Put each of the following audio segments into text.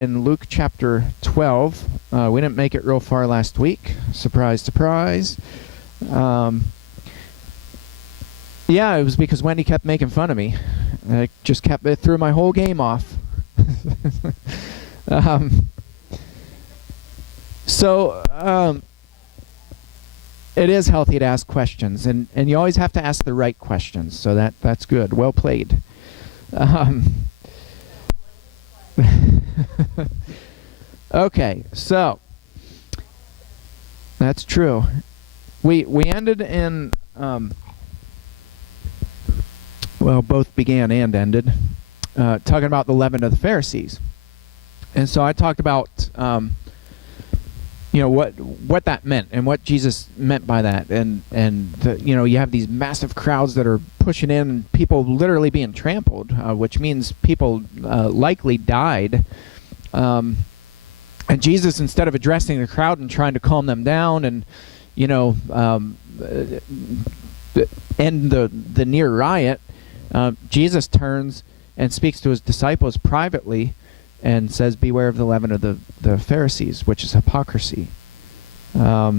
in Luke chapter 12. We didn't make it real far last week. Surprise, surprise. Yeah, it was because Wendy kept making fun of me. It threw my whole game off. It is healthy to ask questions, and you always have to ask the right questions, so that's good. Well played. Okay, so that's true. We ended in both began and ended talking about the leaven of the Pharisees, and so I talked about what that meant and what Jesus meant by that, and you have these massive crowds that are pushing in, and people literally being trampled, which means people likely died. And Jesus, instead of addressing the crowd and trying to calm them down and end the near riot, Jesus turns and speaks to his disciples privately and says, "Beware of the leaven of the Pharisees," which is hypocrisy. So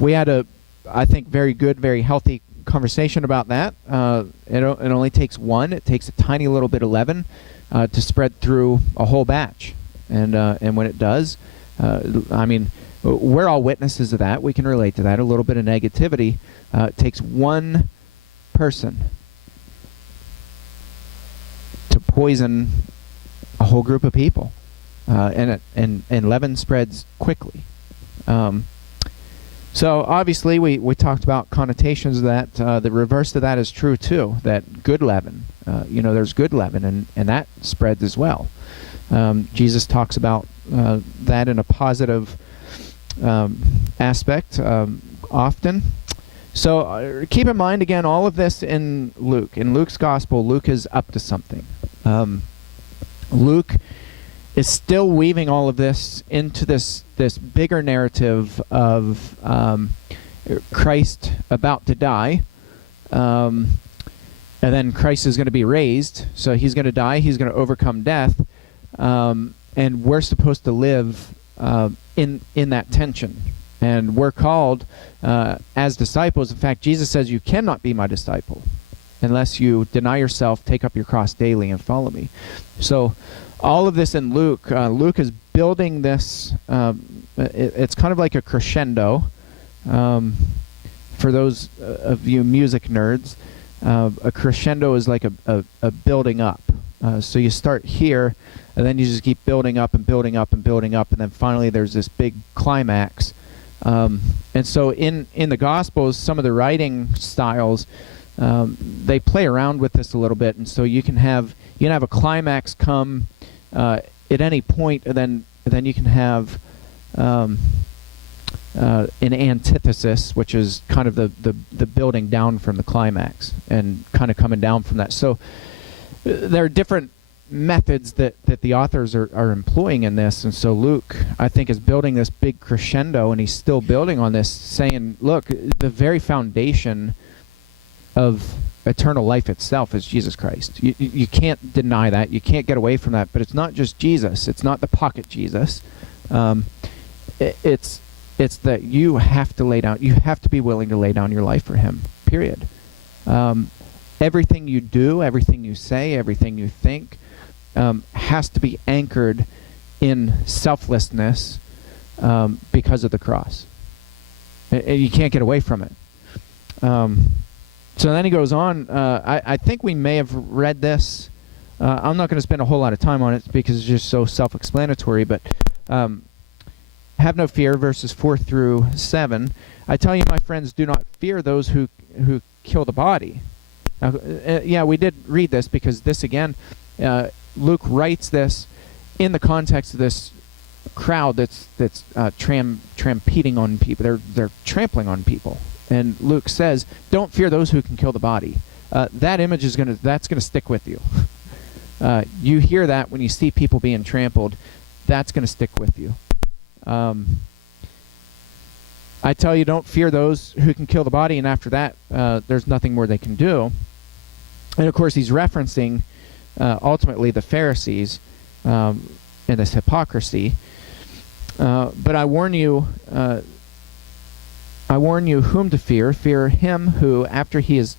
we had I think, very good, very healthy conversation about that. It only takes one. It takes a tiny little bit of leaven to spread through a whole batch. And when it does, we're all witnesses of that. We can relate to that. A little bit of negativity. It takes one person to poison a whole group of people, and leaven spreads quickly. So obviously we talked about connotations of that. The reverse of that is true too. That good leaven, there's good leaven, and that spreads as well. Jesus talks about that in a positive aspect often. So keep in mind, again, all of this in Luke. In Luke's gospel, Luke is up to something. Luke is still weaving all of this into this bigger narrative of Christ about to die, and then Christ is going to be raised. So he's going to die, he's going to overcome death, and we're supposed to live in that tension. And we're called as disciples. In fact, Jesus says, "You cannot be my disciple unless you deny yourself, take up your cross daily, and follow me." So all of this in Luke, Luke is building this. It's kind of like a crescendo. For those of you music nerds, a crescendo is like a building up. So you start here, and then you just keep building up and building up and building up, and then finally there's this big climax. And so in the Gospels, some of the writing styles, they play around with this a little bit, and so you can have a climax come at any point, and then you can have an antithesis, which is kind of the building down from the climax and kind of coming down from that. So there are different methods that the authors are employing in this, and so Luke, I think, is building this big crescendo, and he's still building on this, saying, look, the very foundation of eternal life itself is Jesus Christ. You can't deny that. You can't get away from that. But it's not just Jesus. It's not the pocket Jesus. It's that you have to lay down. You have to be willing to lay down your life for him, period. Everything you do, everything you say, everything you think has to be anchored in selflessness because of the cross. You can't get away from it. So then he goes on. I think we may have read this. I'm not going to spend a whole lot of time on it because it's just so self-explanatory, but have no fear, verses 4 through 7. I tell you, my friends, do not fear those who kill the body. Now, yeah, we did read this because this, again, Luke writes this in the context of this crowd that's trampeding on people. They're trampling on people. And Luke says, don't fear those who can kill the body. That image that's gonna stick with you. You hear that when you see people being trampled. That's gonna stick with you. I tell you, don't fear those who can kill the body, and after that, there's nothing more they can do. And of course, he's referencing ultimately the Pharisees, in this hypocrisy. But I warn you whom to fear. Fear him who, after he is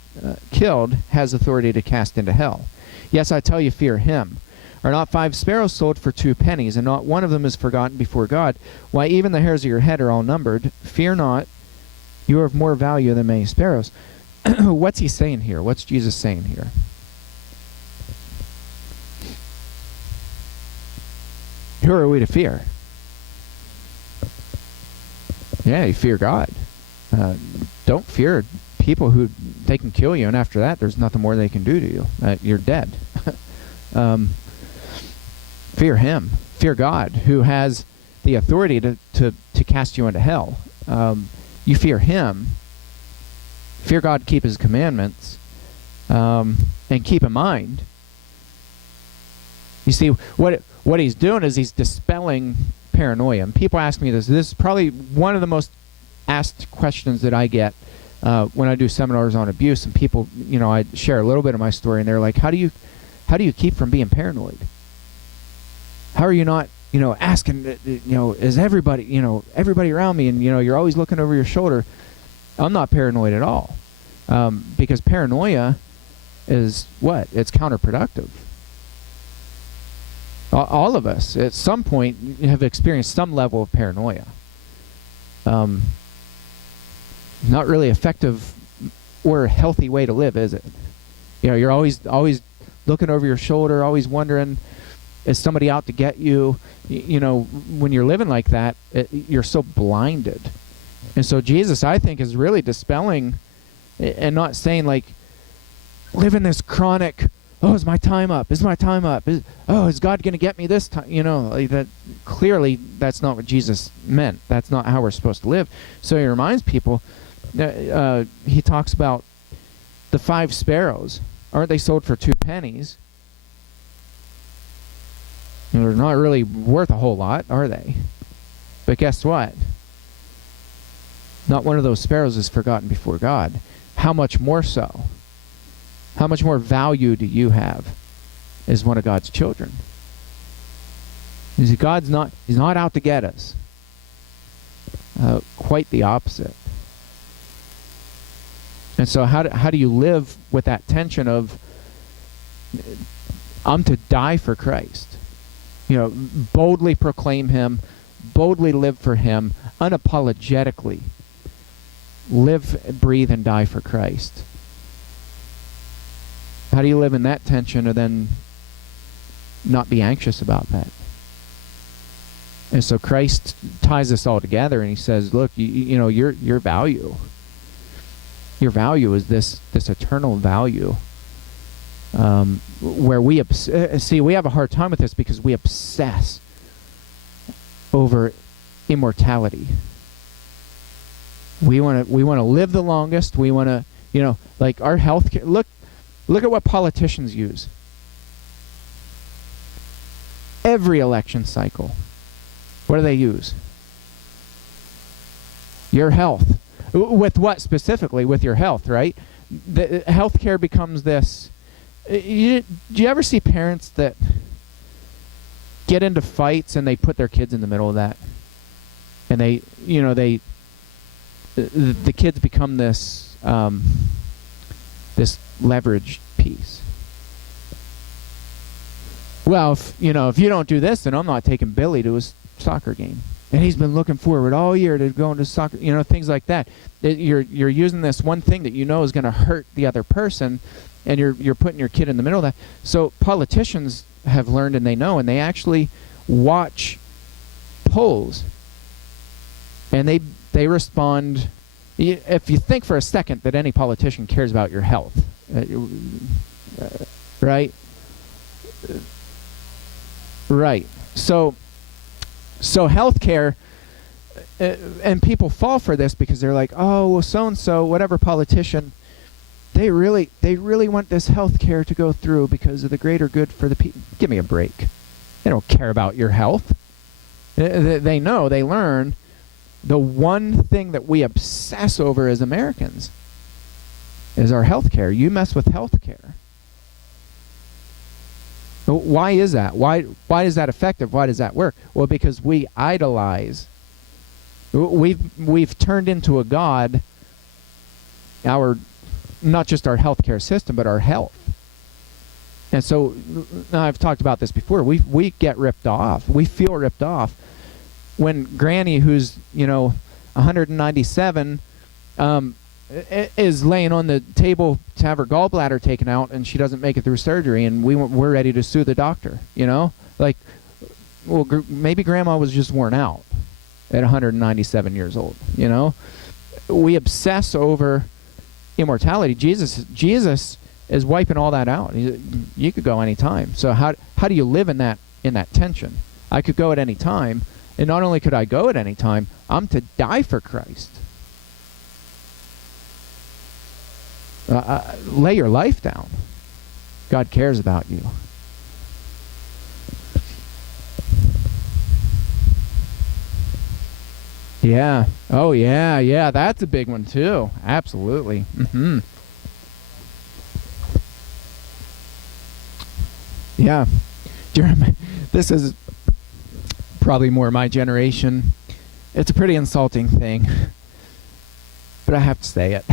killed, has authority to cast into hell. Yes, I tell you, fear him. Are not 5 sparrows sold for 2 pennies, and not one of them is forgotten before God? Why, even the hairs of your head are all numbered. Fear not, you are of more value than many sparrows. What's he saying here? What's Jesus saying here? Who are we to fear? Yeah, you fear God. Don't fear people who they can kill you, and after that, there's nothing more they can do to you. You're dead. Fear him. Fear God, who has the authority to cast you into hell. You fear him. Fear God, keep his commandments, and keep in mind. You see, what he's doing is he's dispelling paranoia. And people ask me this. This is probably one of the most asked questions that I get when I do seminars on abuse. And people, I share a little bit of my story, and they're like, how do you keep from being paranoid? How are you not, asking, is everybody, everybody around me, and, you're always looking over your shoulder? I'm not paranoid at all. Because paranoia is what? It's counterproductive. All of us, at some point, have experienced some level of paranoia. Not really effective or a healthy way to live, is it? You're always looking over your shoulder, always wondering, is somebody out to get you? When you're living like that, you're so blinded. And so Jesus, I think, is really dispelling and not saying, like, live in this chronic, oh, is my time up? Is my time up? Is God going to get me this time? Like that. Clearly, that's not what Jesus meant. That's not how we're supposed to live. So he reminds people, he talks about the 5 sparrows. Aren't they sold for 2 pennies? They're not really worth a whole lot, are they? But guess what? Not one of those sparrows is forgotten before God. How much more so? How much more value do you have as one of God's children? You see, he's not out to get us. Quite the opposite. And so how do you live with that tension of, I'm to die for Christ? Boldly proclaim him, boldly live for him, unapologetically live, breathe, and die for Christ. How do you live in that tension and then not be anxious about that? And so Christ ties this all together, and he says, look, your value is this eternal value. Where we we have a hard time with this because we obsess over immortality. We want to live the longest. We want to, like our health care. Look at what politicians use. Every election cycle, what do they use? Your health. With what specifically? With your health, right? The healthcare becomes this. Do you ever see parents that get into fights and they put their kids in the middle of that, and the kids become this this leverage piece? Well, if you don't do this, then I'm not taking Billy to his soccer game. And he's been looking forward all year to going to soccer, things like that. You're using this one thing that is going to hurt the other person, and you're putting your kid in the middle of that. So politicians have learned, and they know, and they actually watch polls, and they respond. If you think for a second that any politician cares about your health, right? Right. So healthcare, and people fall for this because they're like, oh, well, so-and-so, whatever politician, they really want this healthcare to go through because of the greater good for the people. Give me a break. They don't care about your health. They know, they learn the one thing that we obsess over as Americans is our healthcare. You mess with healthcare. Why is that? Why is that effective? Why does that work? Well, because we idolize. We've turned into a god not just our healthcare system, but our health. And so, I've talked about this before. We get ripped off. We feel ripped off when Granny, who's 197, is laying on the table to have her gallbladder taken out, and she doesn't make it through surgery, and we're ready to sue the doctor. Like, well, maybe Grandma was just worn out at 197 years old. We obsess over immortality. Jesus is wiping all that out. You could go any time. So how do you live in that tension? I could go at any time, and not only could I go at any time, I'm to die for Christ. Lay your life down. God cares about you. Yeah. Oh, yeah. Yeah, that's a big one, too. Absolutely. Mm-hmm. Yeah. Do you remember? This is probably more my generation. It's a pretty insulting thing, but I have to say it.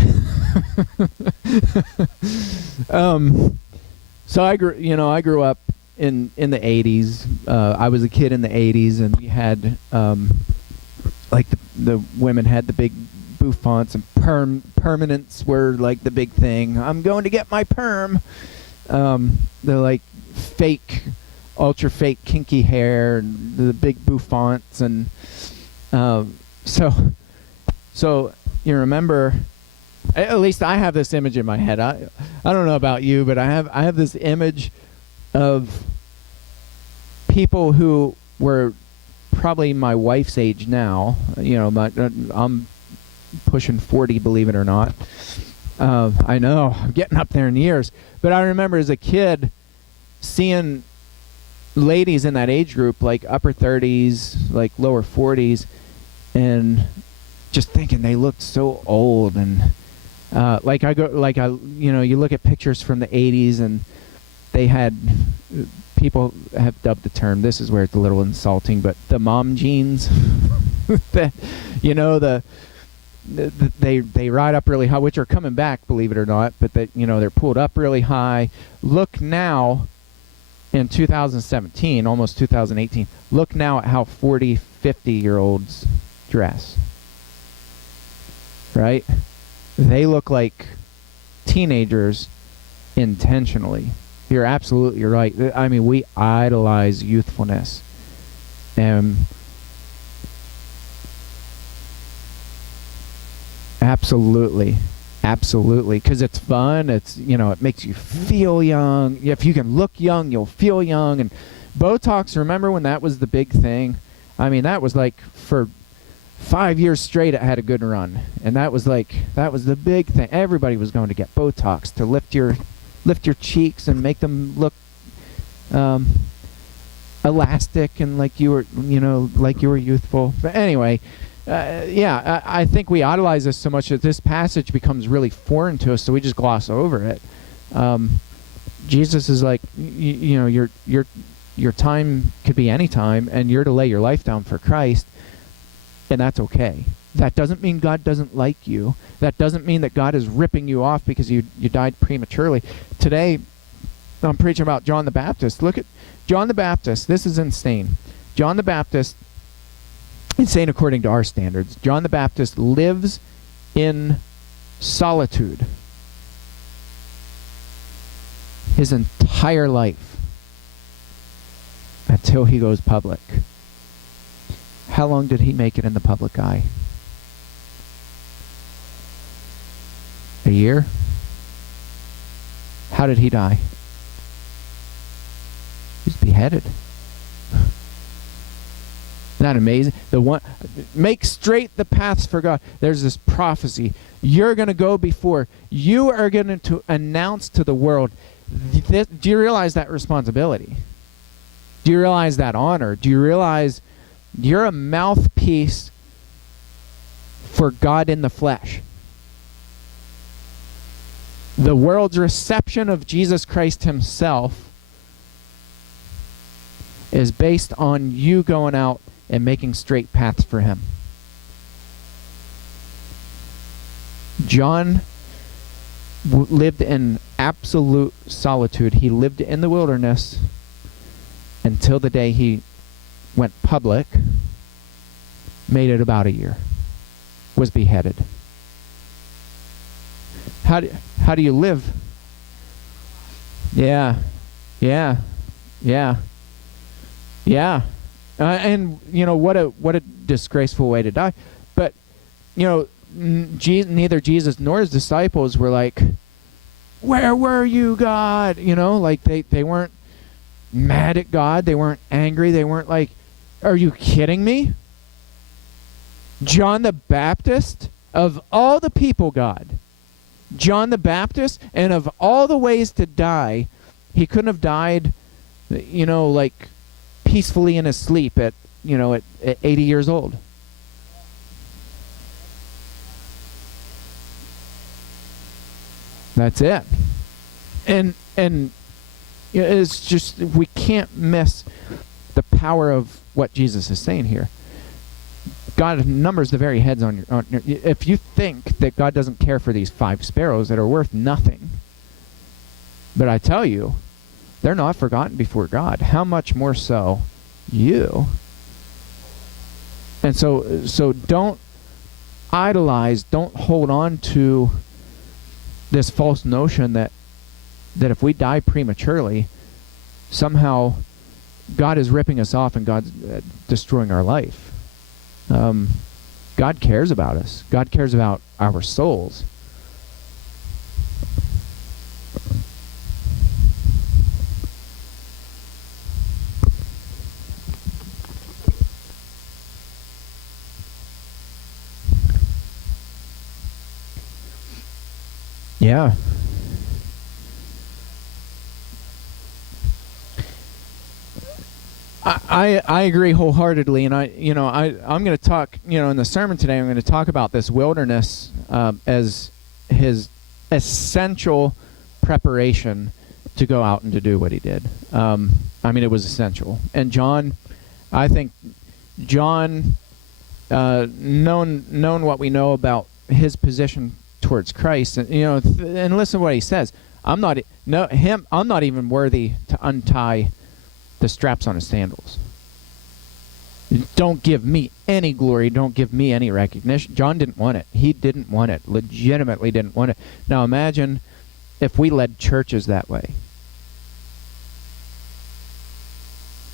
So I grew up in the 80s. I was a kid in the 80s, and we had like the women had the big bouffants, and permanents were like the big thing. I'm going to get my perm. They're like fake, ultra fake kinky hair, and the big bouffants, and so you remember. At least I have this image in my head. I don't know about you, but I have this image of people who were probably my wife's age now. I'm pushing 40, believe it or not. I know, I'm getting up there in years. But I remember as a kid seeing ladies in that age group, like upper 30s, like lower 40s, and just thinking they looked so old. And you look at pictures from the 80s, and they had, people have dubbed the term, this is where it's a little insulting, but the mom jeans. They ride up really high, which are coming back, believe it or not, but they're pulled up really high. Look now in 2017, almost 2018, look now at how 40, 50-year-olds dress. Right? They look like teenagers intentionally. You're absolutely right. I mean, we idolize youthfulness. Absolutely. Absolutely. Because it's fun. It's, it makes you feel young. If you can look young, you'll feel young. And Botox, remember when that was the big thing? I mean, that was like for 5 years straight it had a good run, and that was the big thing. Everybody was going to get Botox to lift your cheeks and make them look elastic and like you were youthful. But anyway, I think we idolize this so much that this passage becomes really foreign to us, so we just gloss over it. Jesus is like, your time could be any time, and you're to lay your life down for Christ. And that's okay. That doesn't mean God doesn't like you. That doesn't mean that God is ripping you off because you died prematurely. Today, I'm preaching about John the Baptist. Look at John the Baptist. This is insane. John the Baptist, insane according to our standards. John the Baptist lives in solitude his entire life until he goes public. How long did he make it in the public eye? A year? How did he die? He was beheaded. Isn't that amazing? Make straight the paths for God. There's this prophecy. You're going to go before. You are going to announce to the world. Do you realize that responsibility? Do you realize that honor? Do you realize you're a mouthpiece for God in the flesh? The world's reception of Jesus Christ himself is based on you going out and making straight paths for him. John lived in absolute solitude. He lived in the wilderness until the day he went public, made it about a year, was beheaded. How do you live? Yeah. And what a disgraceful way to die. But neither Jesus nor his disciples were like, "Where were you, God?" Like they weren't mad at God. They weren't angry. They weren't like, "Are you kidding me?" John the Baptist, of all the people, John the Baptist, and of all the ways to die, he couldn't have died, like peacefully in his sleep at 80 years old. That's it. And it's just, we can't miss the power of what Jesus is saying here. God numbers the very heads on your. If you think that God doesn't care for these 5 sparrows that are worth nothing, but I tell you, they're not forgotten before God. How much more so you? And so don't idolize, don't hold on to this false notion that if we die prematurely, somehow God is ripping us off and God's destroying our life. God cares about us. God cares about our souls. Yeah. I agree wholeheartedly, and I'm going to talk, in the sermon today, I'm going to talk about this wilderness as his essential preparation to go out and to do what he did. It was essential. And John, I think John, known what we know about his position towards Christ, and and listen to what he says. I'm not even worthy to untie the straps on his sandals. Don't give me any glory. Don't give me any recognition. John didn't want it. He didn't want it. Legitimately didn't want it. Now imagine if we led churches that way.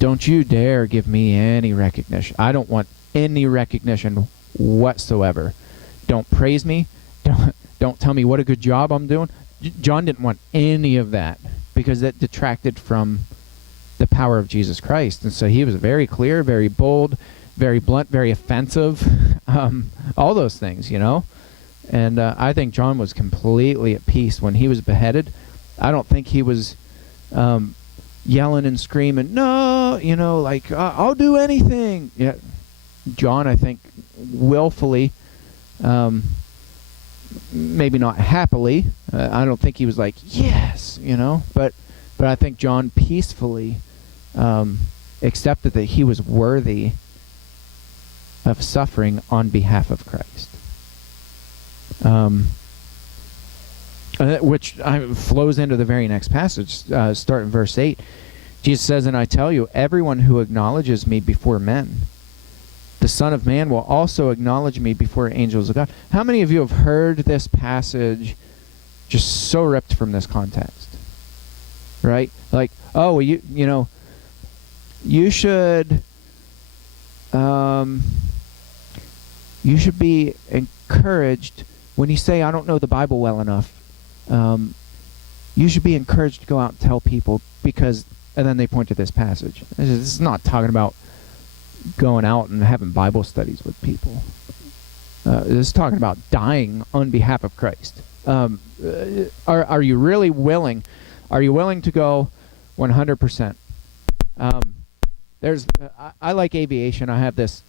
Don't you dare give me any recognition. I don't want any recognition whatsoever. Don't praise me. Don't tell me what a good job I'm doing. John didn't want any of that because that detracted from the power of Jesus Christ. And so he was very clear, very bold, very blunt, very offensive, all those things, And I think John was completely at peace when he was beheaded. I don't think he was yelling and screaming, no, I'll do anything. Yeah, John, I think, willfully, maybe not happily. I don't think he was like, yes, but I think John peacefully accepted that he was worthy of suffering on behalf of Christ. Which flows into the very next passage. Start in verse 8. Jesus says, "And I tell you, everyone who acknowledges me before men, the Son of Man will also acknowledge me before angels of God." How many of you have heard this passage just so ripped from this context? Right? Like, oh, you should be encouraged when you say, I don't know the Bible well enough. You should be encouraged to go out and tell people because, and then they point to this passage. This is not talking about going out and having Bible studies with people. This is talking about dying on behalf of Christ. Are you really willing? Are you willing to go 100%? I like aviation. I have this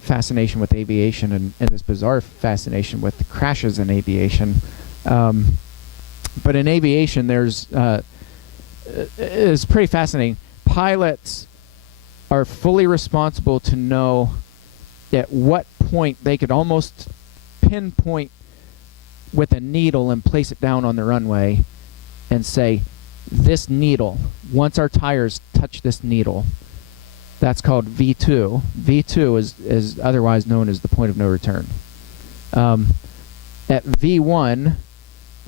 fascination with aviation and this bizarre fascination with crashes in aviation. But in aviation, it's pretty fascinating. Pilots are fully responsible to know at what point they could almost pinpoint with a needle and place it down on the runway and say, this needle, once our tires touch this needle, that's called V2. V2 is otherwise known as the point of no return. At V1,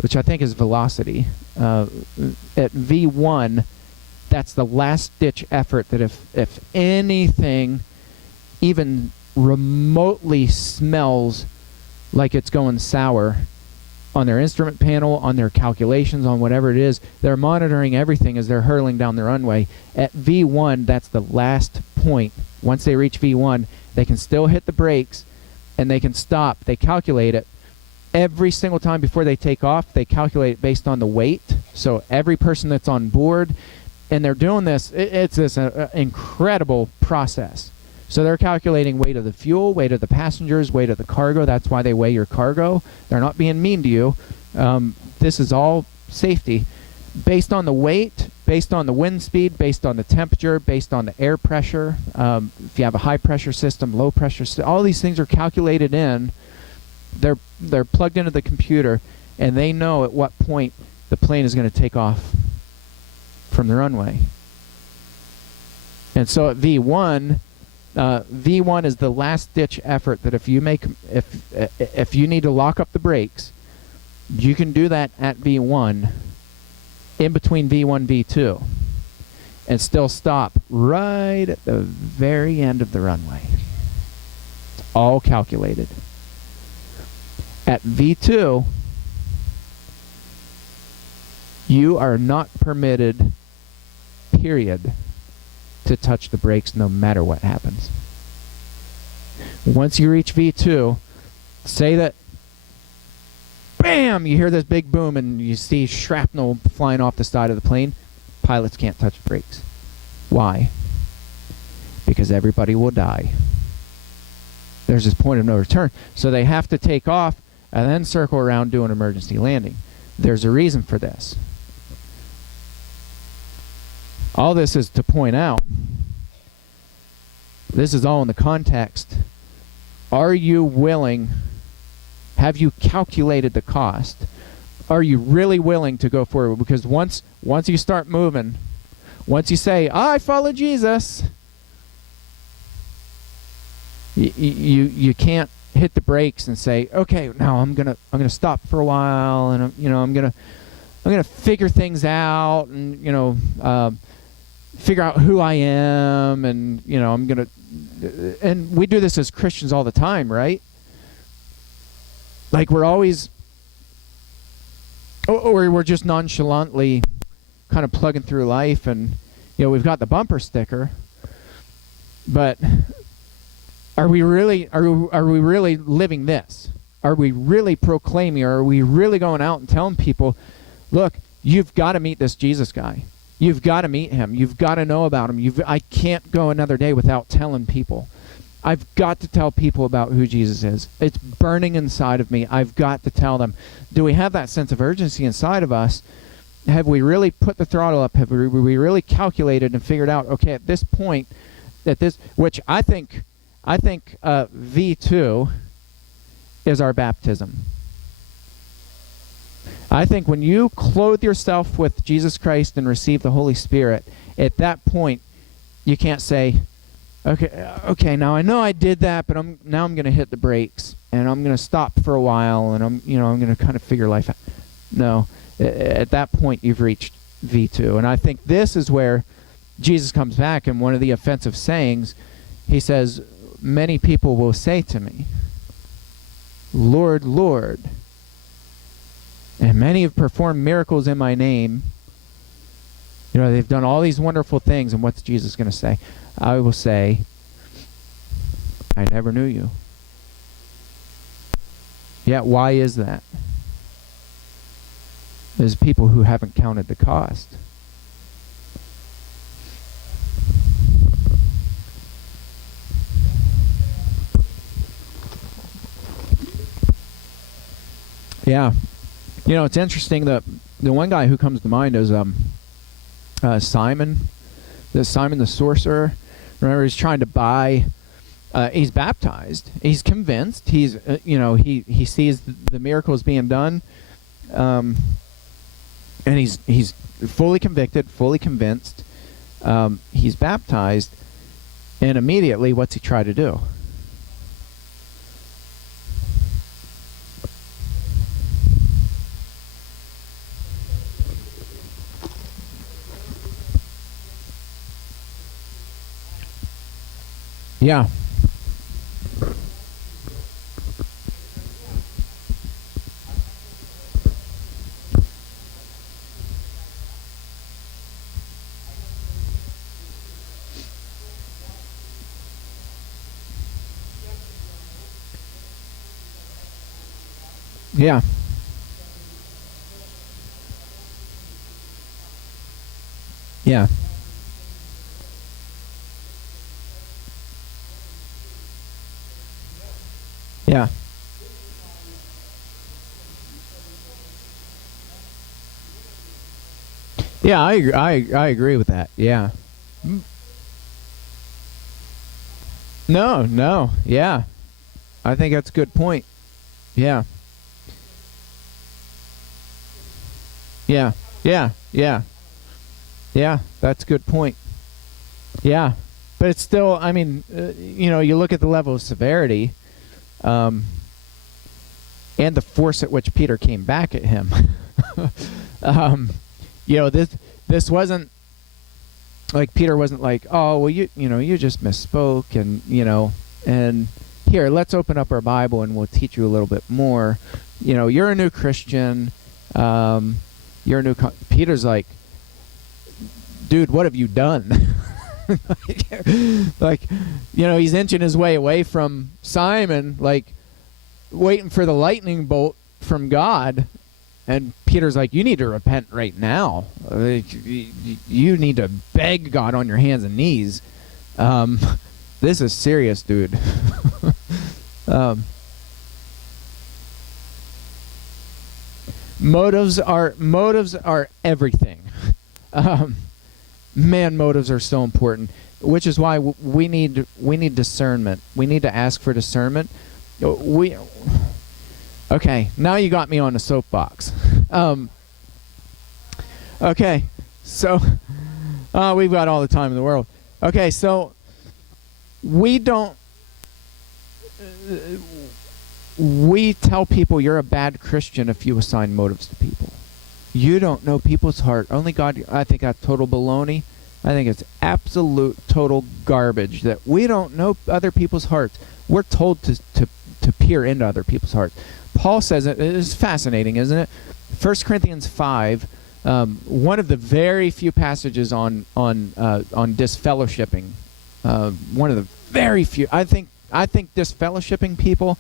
which I think is velocity, at V1, that's the last-ditch effort that if anything even remotely smells like it's going sour on their instrument panel, on their calculations, on whatever it is, they're monitoring everything as they're hurling down the runway. At V1, that's the last point. Once they reach V1, they can still hit the brakes and they can stop. They calculate it. Every single time before they take off, they calculate it based on the weight. So every person that's on board, and they're doing this, it's this incredible process. So they're calculating weight of the fuel, weight of the passengers, weight of the cargo. That's why they weigh your cargo. They're not being mean to you. This is all safety. Based on the weight, based on the wind speed, based on the temperature, based on the air pressure. If you have a high pressure system, low pressure system, all these things are calculated in. They're plugged into the computer, and they know at what point the plane is going to take off from the runway. And so at V1, V1 is the last ditch effort that if you need to lock up the brakes, you can do that at V1 in between V1 and V2 and still stop right at the very end of the runway. It's all calculated. At V2, you are not permitted, period, to touch the brakes no matter what happens. Once you reach V2, say that, bam, you hear this big boom and you see shrapnel flying off the side of the plane. Pilots can't touch the brakes. Why? Because everybody will die. There's this point of no return. So they have to take off and then circle around, do an emergency landing. There's a reason for this. All this is to point out, this is all in the context. Are you willing, have you calculated the cost? Are you really willing to go forward? Because once you start moving, once you say, I follow Jesus, you can't hit the brakes and say, okay, now I'm gonna stop for a while, and I'm gonna figure things out, and figure out who I am, and and we do this as Christians all the time, right? Like we're always, or we're just nonchalantly kind of plugging through life, and we've got the bumper sticker, but are we really living this? Are we really proclaiming, or are we really going out and telling people, look, you've got to meet this Jesus guy. You've got to meet him. You've got to know about him. I can't go another day without telling people. I've got to tell people about who Jesus is. It's burning inside of me. I've got to tell them. Do we have that sense of urgency inside of us? Have we really put the throttle up? Have we really calculated and figured out, okay, at this point, which I think V2 is our baptism. I think when you clothe yourself with Jesus Christ and receive the Holy Spirit, at that point, you can't say, okay, now I know I did that, but now I'm going to hit the brakes, and I'm going to stop for a while, and I'm going to kind of figure life out. No, at that point, you've reached V2. And I think this is where Jesus comes back, and one of the offensive sayings, he says, many people will say to me, Lord, Lord, and many have performed miracles in my name. They've done all these wonderful things, and what's Jesus going to say? I will say, I never knew you. Yet, why is that? There's people who haven't counted the cost. Yeah. It's interesting that the one guy who comes to mind is Simon the Sorcerer. Remember, he's trying to buy. He's baptized. He's convinced. He's he sees the miracles being done, and he's fully convicted, fully convinced. He's baptized, and immediately, what's he try to do? Yeah. Yeah. Yeah. Yeah. Yeah, I agree with that. Yeah. No, no. Yeah. I think that's a good point. Yeah. Yeah. Yeah. Yeah. Yeah, that's a good point. Yeah. But it's still, I mean, you look at the level of severity, um, and the force at which Peter came back at him. um, this wasn't like Peter wasn't like, oh well, you just misspoke, and here, let's open up our Bible and we'll teach you a little bit more. You're a new Christian. You're a new. Peter's like, dude, what have you done? like, he's inching his way away from Simon, like waiting for the lightning bolt from God. And Peter's like, you need to repent right now. You need to beg God on your hands and knees. This is serious, dude. Motives are everything. Man, motives are so important, which is why we need discernment. We need to ask for discernment. Okay, now you got me on the soapbox. Okay, so we've got all the time in the world. Okay, so we tell people you're a bad Christian if you assign motives to people. You don't know people's heart. Only God. I think that's total baloney. I think it's absolute total garbage that we don't know other people's hearts. We're told to peer into other people's hearts. Paul says it is fascinating, isn't it? 1 Corinthians 5, one of the very few passages on disfellowshipping. One of the very few. I think disfellowshipping people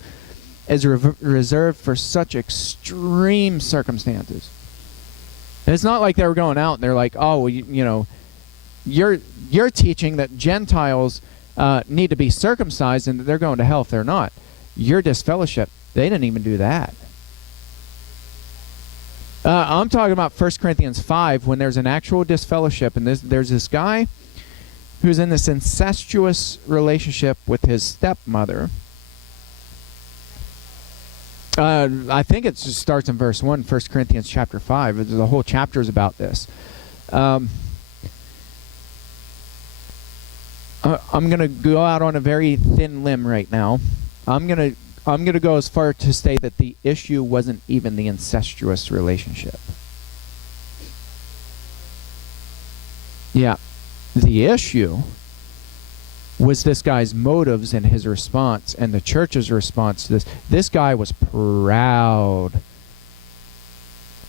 is reserved for such extreme circumstances. And it's not like they were going out and they're like, oh, well, you're teaching that Gentiles need to be circumcised and that they're going to hell if they're not. Your disfellowship, they didn't even do that. I'm talking about 1 Corinthians 5 when there's an actual disfellowship, and there's this guy who's in this incestuous relationship with his stepmother. I think it just starts in verse 1, 1 Corinthians chapter 5. The whole chapter is about this. I'm going to go out on a very thin limb right now. I'm going to go as far to say that the issue wasn't even the incestuous relationship. Yeah. The issue was this guy's motives and his response and the church's response to this. This guy was proud.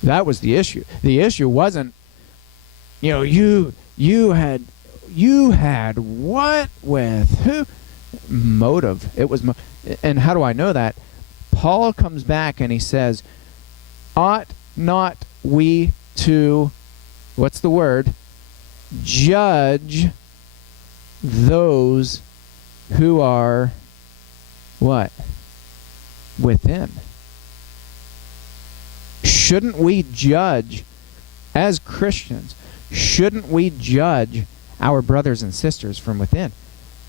That was the issue. The issue wasn't, you had what with who? Motive. It was and how do I know that? Paul comes back and he says, ought not we to, what's the word? Judge those who are what? Within. Shouldn't we judge, as Christians, shouldn't we judge our brothers and sisters from within?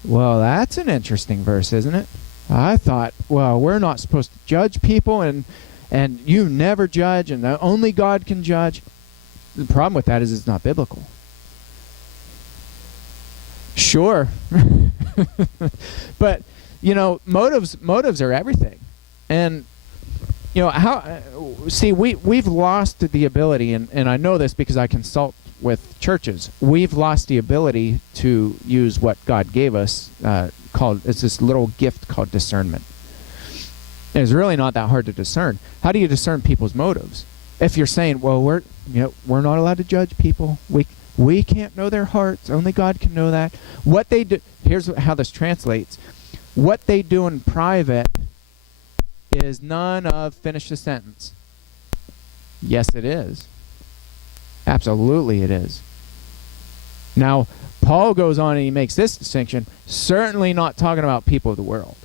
Well, that's an interesting verse, isn't it? I thought, well, we're not supposed to judge people, and you never judge, and only God can judge. The problem with that is it's not biblical. Sure. But, motives are everything. And, we've lost the ability, and I know this because I consult with churches. We've lost the ability to use what God gave us, it's this little gift called discernment. And it's really not that hard to discern. How do you discern people's motives? If you're saying, well, we're not allowed to judge people. We can't know their hearts. Only God can know that. What they do, here's how this translates. What they do in private is none of, finish the sentence. Yes, it is. Absolutely it is. Now, Paul goes on and he makes this distinction, certainly not talking about people of the world.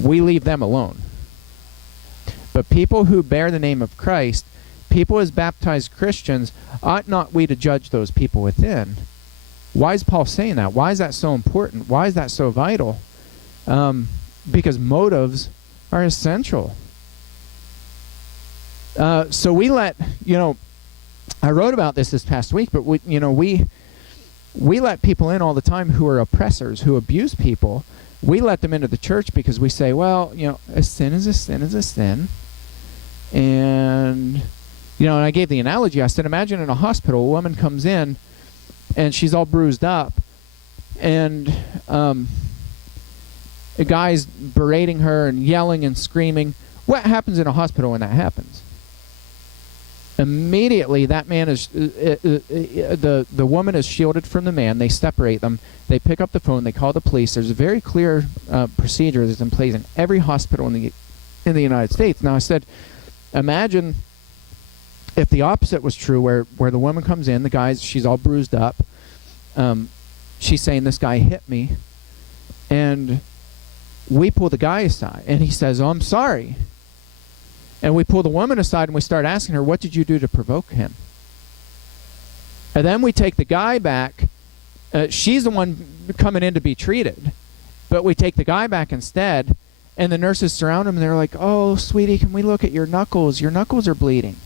We leave them alone. But people who bear the name of Christ, people as baptized Christians, ought not we to judge those people within? Why is Paul saying that? Why is that so important? Why is that so vital? Because motives are essential. So we let, I wrote about this past week, but we let people in all the time who are oppressors, who abuse people. We let them into the church because we say, well, a sin is a sin is a sin. And, and I gave the analogy. I said, imagine in a hospital, a woman comes in and she's all bruised up, and a guy's berating her and yelling and screaming. What happens in a hospital when that happens? Immediately, that man is the woman is shielded from the man. They separate them. They pick up the phone. They call the police. There's a very clear procedure that's in place in every hospital in the United States. Now, I said, imagine if the opposite was true, where the woman comes in, she's all bruised up. She's saying, this guy hit me, and we pull the guy aside, and he says, oh, I'm sorry. And we pull the woman aside and we start asking her, what did you do to provoke him? And then we take the guy back. She's the one coming in to be treated. But we take the guy back instead, and the nurses surround him, and they're like, oh, sweetie, can we look at your knuckles? Your knuckles are bleeding.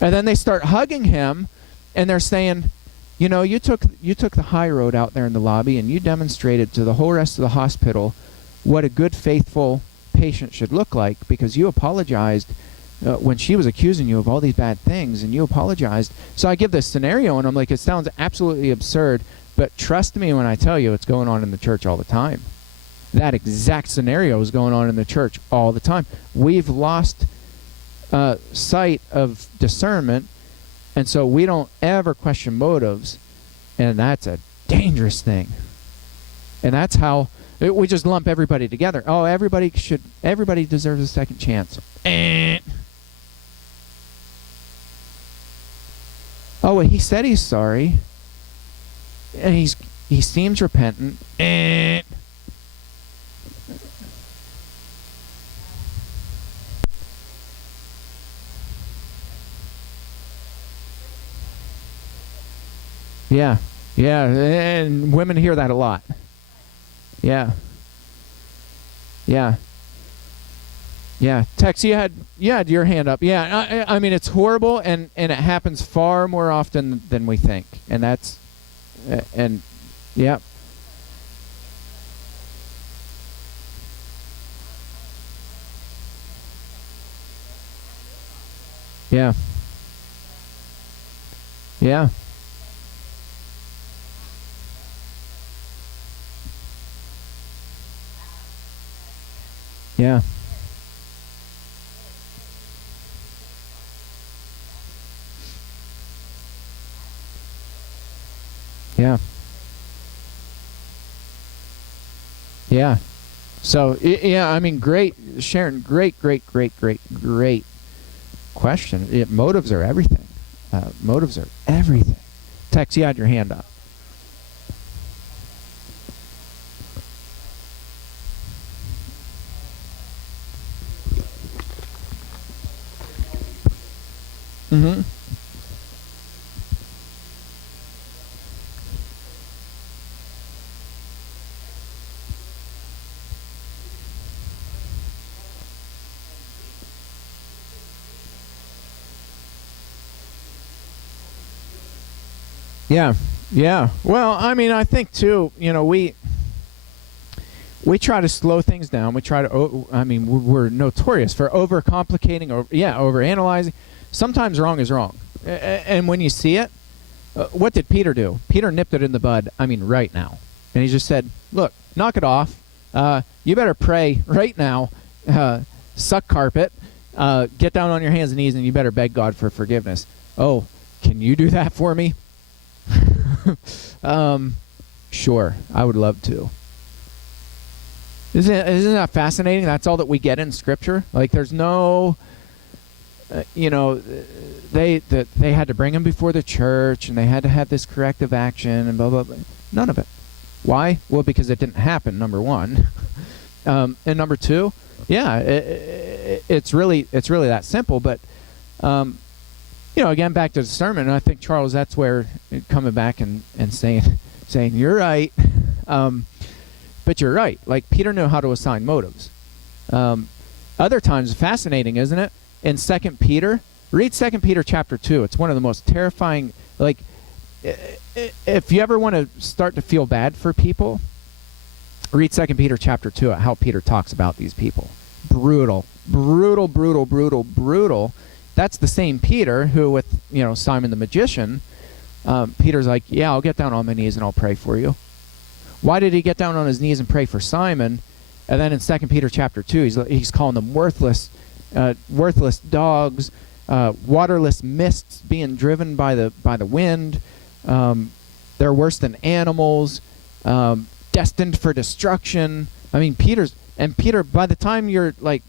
And then they start hugging him, and they're saying, you took the high road out there in the lobby, and you demonstrated to the whole rest of the hospital what a good, faithful patient should look like, because you apologized when she was accusing you of all these bad things, and you apologized. So I give this scenario, and I'm like, it sounds absolutely absurd, but trust me when I tell you it's going on in the church all the time. That exact scenario is going on in the church all the time. We've lost sight of discernment, and so we don't ever question motives, and that's a dangerous thing. And that's how we just lump everybody together. Oh, everybody deserves a second chance. Oh, well, he said he's sorry, and he seems repentant. Yeah, and women hear that a lot. Yeah. Tex, you had your hand up. Yeah, I mean, it's horrible, and it happens far more often than we think, and that's, and yeah. Yeah. Yeah. Yeah. Yeah. Yeah. So, yeah, I mean, great, Sharon, great question. Motives are everything. Motives are everything. Tex, you had your hand up. Mm-hmm. Yeah. Yeah. Well, I mean, I think too, we try to slow things down. We try to, we're notorious for overcomplicating or, overanalyzing. Sometimes wrong is wrong. And when you see it, what did Peter do? Peter nipped it in the bud, right now. And he just said, look, knock it off. You better pray right now. Suck carpet. Get down on your hands and knees, and you better beg God for forgiveness. Oh, can you do that for me? Sure, I would love to. Isn't that fascinating? That's all that we get in Scripture. Like, there's no, they had to bring him before the church, and they had to have this corrective action, and blah blah blah. None of it. Why? Well, because it didn't happen. Number one, and number two, it's really that simple. But again, back to the sermon, and I think, Charles, that's where coming back and saying you're right. But you're right. Like, Peter knew how to assign motives. Other times, fascinating, isn't it? In 2 Peter, read 2 Peter chapter 2. It's one of the most terrifying, like, if you ever want to start to feel bad for people, read 2 Peter chapter 2 at how Peter talks about these people. Brutal. Brutal, brutal, brutal, brutal. That's the same Peter who, with, Simon the magician, Peter's like, yeah, I'll get down on my knees and I'll pray for you. Why did he get down on his knees and pray for Simon? And then in 2 Peter chapter 2, he's calling them worthless dogs, waterless mists being driven by the wind. They're worse than animals, destined for destruction. Peter, by the time you're like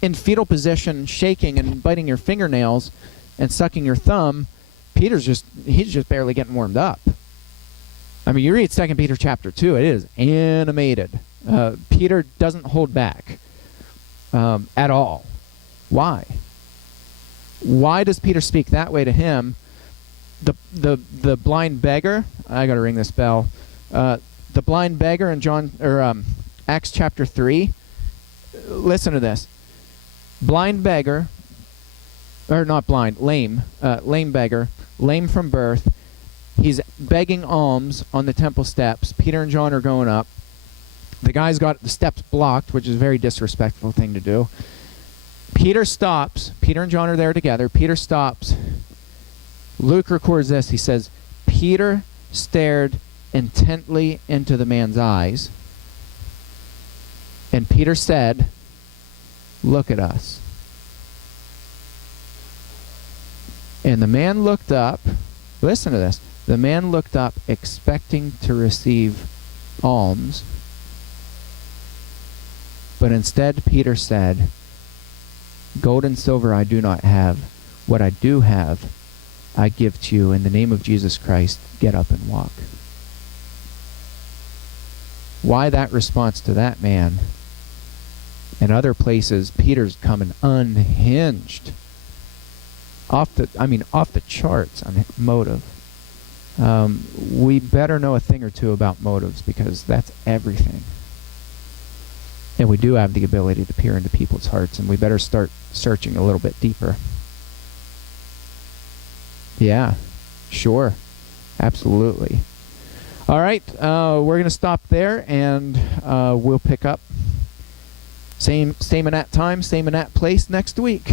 in fetal position, shaking and biting your fingernails and sucking your thumb, he's just barely getting warmed up. You read 2 Peter chapter 2, it is animated. Peter doesn't hold back at all. Why? Why does Peter speak that way to him? The blind beggar, I got to ring this bell. The blind beggar in Acts chapter 3, listen to this. Blind beggar, or not blind, lame beggar, lame from birth. He's begging alms on the temple steps. Peter and John are going up. The guy's got the steps blocked, which is a very disrespectful thing to do. Peter stops. Peter and John are there together. Peter stops. Luke records this. He says, Peter stared intently into the man's eyes. And Peter said, look at us. And the man looked up. Listen to this. The man looked up expecting to receive alms. But instead Peter said, gold and silver I do not have. What I do have, I give to you. In the name of Jesus Christ, get up and walk. Why that response to that man? In other places, Peter's coming unhinged. Off the charts on motive. We better know a thing or two about motives, because that's everything. And we do have the ability to peer into people's hearts, and we better start searching a little bit deeper. Yeah, sure. Absolutely. All right, we're going to stop there, and we'll pick up same in that time, same in that place next week.